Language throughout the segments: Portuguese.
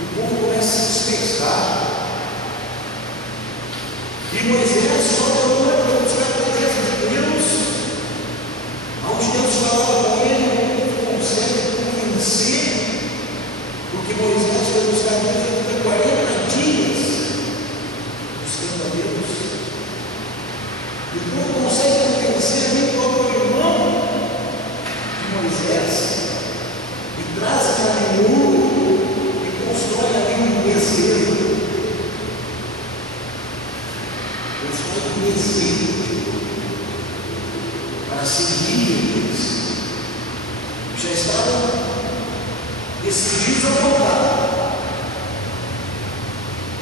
o povo começa a se dispersar. E Moisés só demora para buscar a presença de Deus, onde Deus falava com ele, o povo consegue convencer, porque Moisés foi buscar Deus durante 40 dias, buscando a Deus. E o povo consegue convencer nem o próprio irmão de Moisés, e traz aquela muro e constrói ali um bezerro. Constrói um bezerro para servir eles. Já estavam decididos a voltar.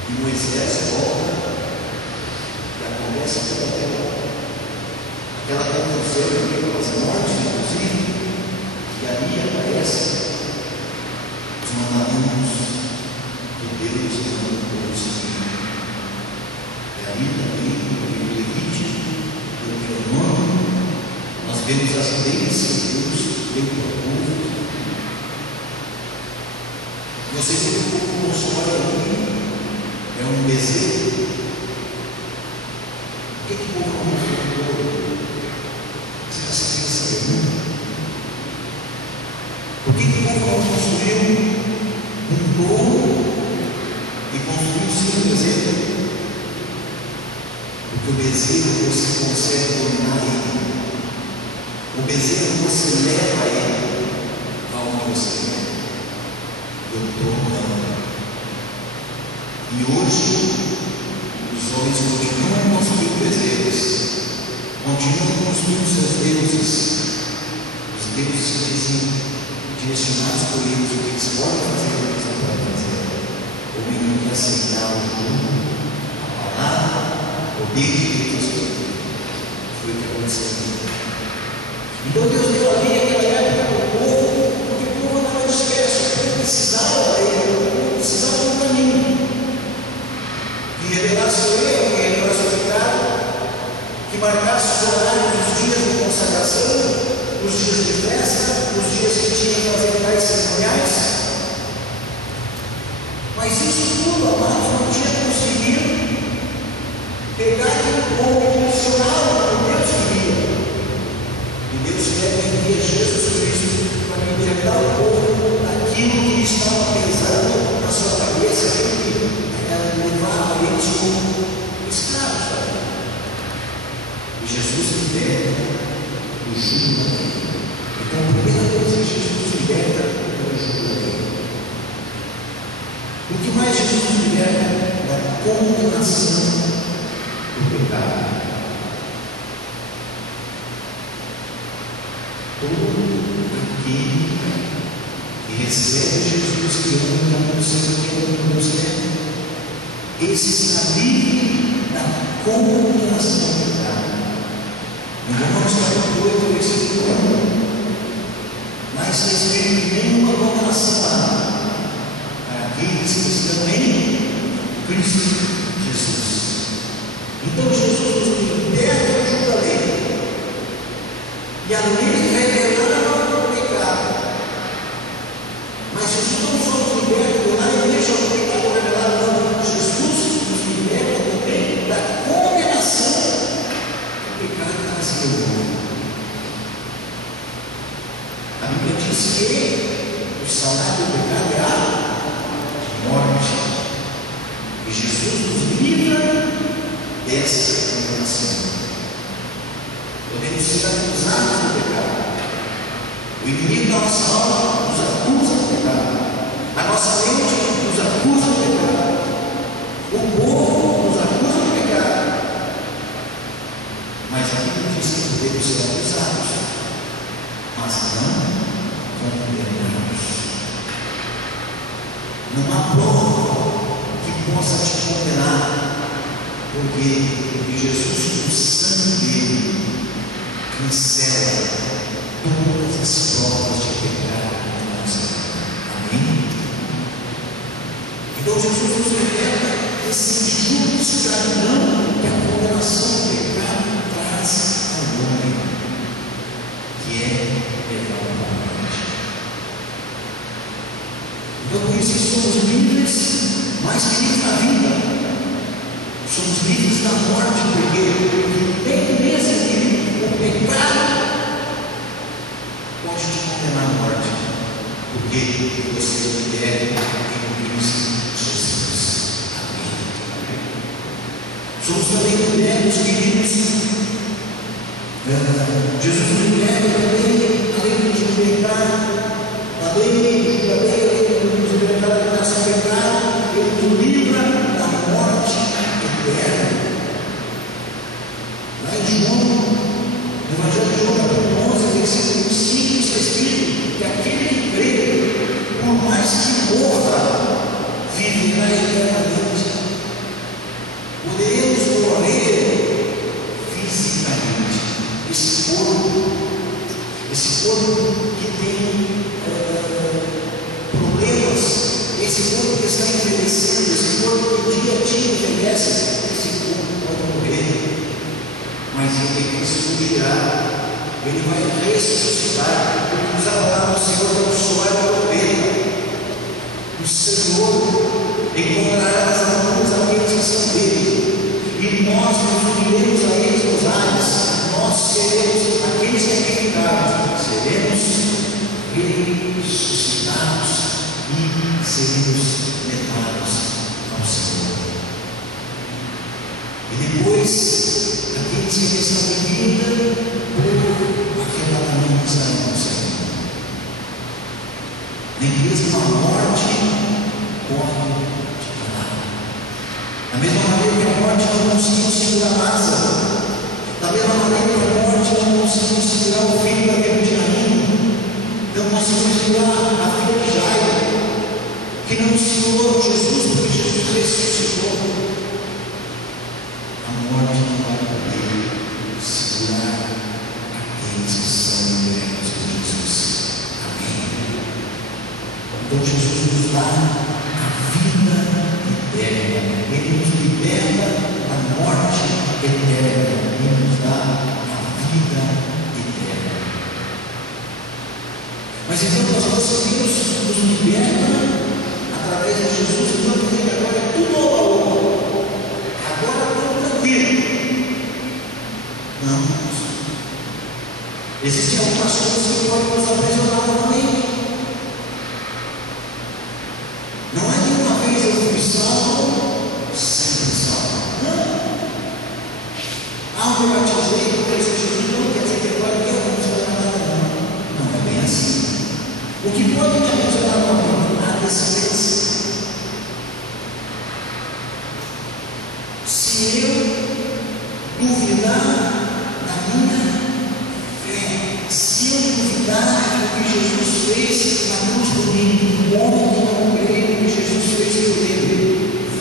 E Moisés volta e acontece toda aquela confusão, aquelas mortes, inclusive, que ali aparecem os mandamentos que Deus mandou para o seguir. E aí também, no Levítico, no Deuteronômio, nós vemos as leis que Deus deu para o povo. Vocês veem que o povo constrói ali, é um bezerro. O que o povo construiu? Será que você tem essa pergunta? Por que o povo não construiu um touro e construiu sim um bezerro? Porque o bezerro você consegue dominar ele. O bezerro você leva ele aonde você quer. Eu estou não. E hoje os homens continuam construindo bezerros, continuam construindo seus deuses, os deuses que dizem, direcionados por eles, o que eles podem fazer, o que eles não podem fazer. O homem quer aceitar o jogo, a palavra, o bem de Deus. Foi o que aconteceu aqui. Então Deus deu a vida naquela época para o povo, porque o povo estava disperso, o povo precisava dele, o povo precisava de um caminho. Que revelasse o erro, que revelasse o pecado, que marcasse os horários dos dias de consagração, os dias de festa, os dias que tinha que fazer tais cerimoniais. Mas isso tudo, amados, não tinha conseguido pegar aquele povo e direcioná-lo para o Deus queria. E Deus quer que envie Jesus Cristo para libertar o povo daquilo que estava pesando na sua cabeça, aquilo que levava eles como escravos da vida. E Jesus liberta o jugo da lei. Então, a primeira coisa que Jesus liberta é o jugo da lei. O que mais Jesus liberta? Da condenação do pecado. Todo aquele que recebe Jesus, que ama o Senhor, que ama o Senhor, esse está livre da condenação do pecado. Em Romanos capítulo 8, versículo 1, mas não existe nenhuma condenação para aqueles que estão em Cristo Jesus. Então Jesus nos liberta do jugo da lei. E a lei revelava o pecado. Mas Jesus não só nos liberta do lado e deixa o pecado revelado, não. Jesus nos liberta também da condenação que o pecado trazia ao mundo. A Bíblia diz que o salário do pecado é a morte. E Jesus nos livra dessa condenação. Podemos ser acusados do pecado. O inimigo da nossa alma nos acusa do pecado. A nossa mente nos acusa do pecado. O povo nos acusa do pecado. Mas a Bíblia diz que podemos ser acusados, mas não condenados. Não há prova que possa te condenar, porque Jesus, com o sangue dele, cancela todas as provas de pecado da nossa vida. Amém? Então Jesus nos liberta desse jugo de escravidão que a condenação do pecado traz ao homem, que é levar a morte. Então, por isso que somos livres, mais que livres da vida. Somos livres da morte, porque nem mesmo que o pecado pode te condenar à morte, porque você é libere em Cristo Jesus. Amém. Somos também libertos, queridos. Jesus nos liberta também, além de nos libertar, além de nos libertar da nação pecado, Ele nos livra da morte eterna. Lá em João, no Evangelho de João, capítulo 11, versículo 5, está escrito que aquele que crê, por mais que morra, viverá eternamente. Poderemos morrer fisicamente. Esse corpo que tem problemas, esse corpo que está envelhecendo, esse corpo que dia a dia envelhece, esse corpo pode morrer, mas ele ressurgirá, ele vai ressuscitar, porque nos falar o Senhor abençoar a ovelha. O Senhor encontrará as almas daqueles que são dele, e nós nos uniremos a eles nos ares. Nós seremos aqueles que ficaram, seremos ressuscitados e seremos levados ao Senhor. E depois, aqueles que estão em vida, por arrebatamento estarão no Senhor. Nem mesmo a morte pode te parar. Da mesma maneira que a morte não conseguiu segurar Lázaro, da mesma maneira que a morte não conseguiu segurar o filho daquele de Naim, não conseguiu segurar a filha de Jairo, que não segurou Jesus, porque Jesus ressuscitou. A morte não vai poder segurar aqueles que são libertos por Jesus. Amém. Então Jesus nos dá a vida eterna, Ele nos liberta da morte eterna. Ele nos dá a vida eterna. Mas então nós conseguimos nos libertar através de Jesus, então que agora é tudo ao agora tudo tranquilo. Não. Existem algumas coisas que podem nos aprisionar novamente. Não é nenhuma vez eu fui salvo, sempre salvo. Não. Eu batizei, porque Jesus não quer dizer que agora eu não vou nada, não. Não é bem assim. O que pode me aprisionar novamente? A descrença. Se eu duvidar da minha fé, se eu duvidar do que Jesus fez na cruz por mim, o homem que não crê no que Jesus fez por ele,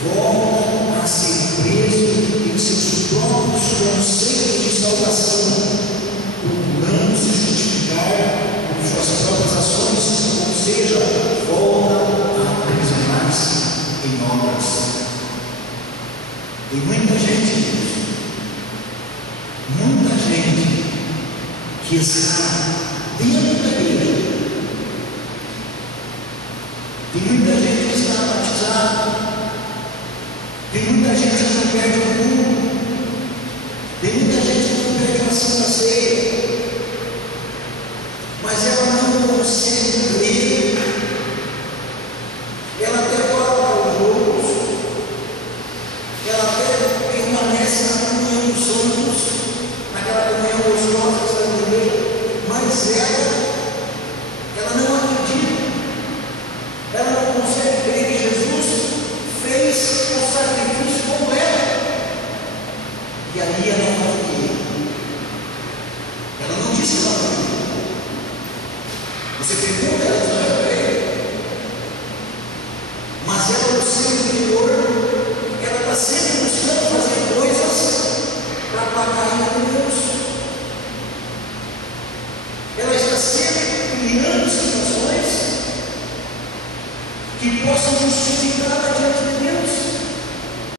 volta a ser preso em seus próprios conceitos de salvação, procurando se justificar por suas próprias ações, ou seja, volta a aprisionar-se em obras. Tem muita gente que está dentro da igreja. Tem muita gente que está batizada. Tem muita gente que não perde o mundo. Tem muita gente que não perde uma Santa Ceia. Mas ela não consegue crer. Ela até coloca os outros. Ela até permanece na comunhão dos santos, naquela comunhão gostosa que está na igreja. Mas ela não acredita. Ela não consegue crer que Jesus fez o sacrifício completo. E aí ela não acredita. Ela não disse que ela acredita. Você pergunta, ela diz, não creio. Mas ela, no seu interior, ela está sempre buscando fazer coisas para pagar a Deus. Ela está sempre criando situações que possam justificar diante de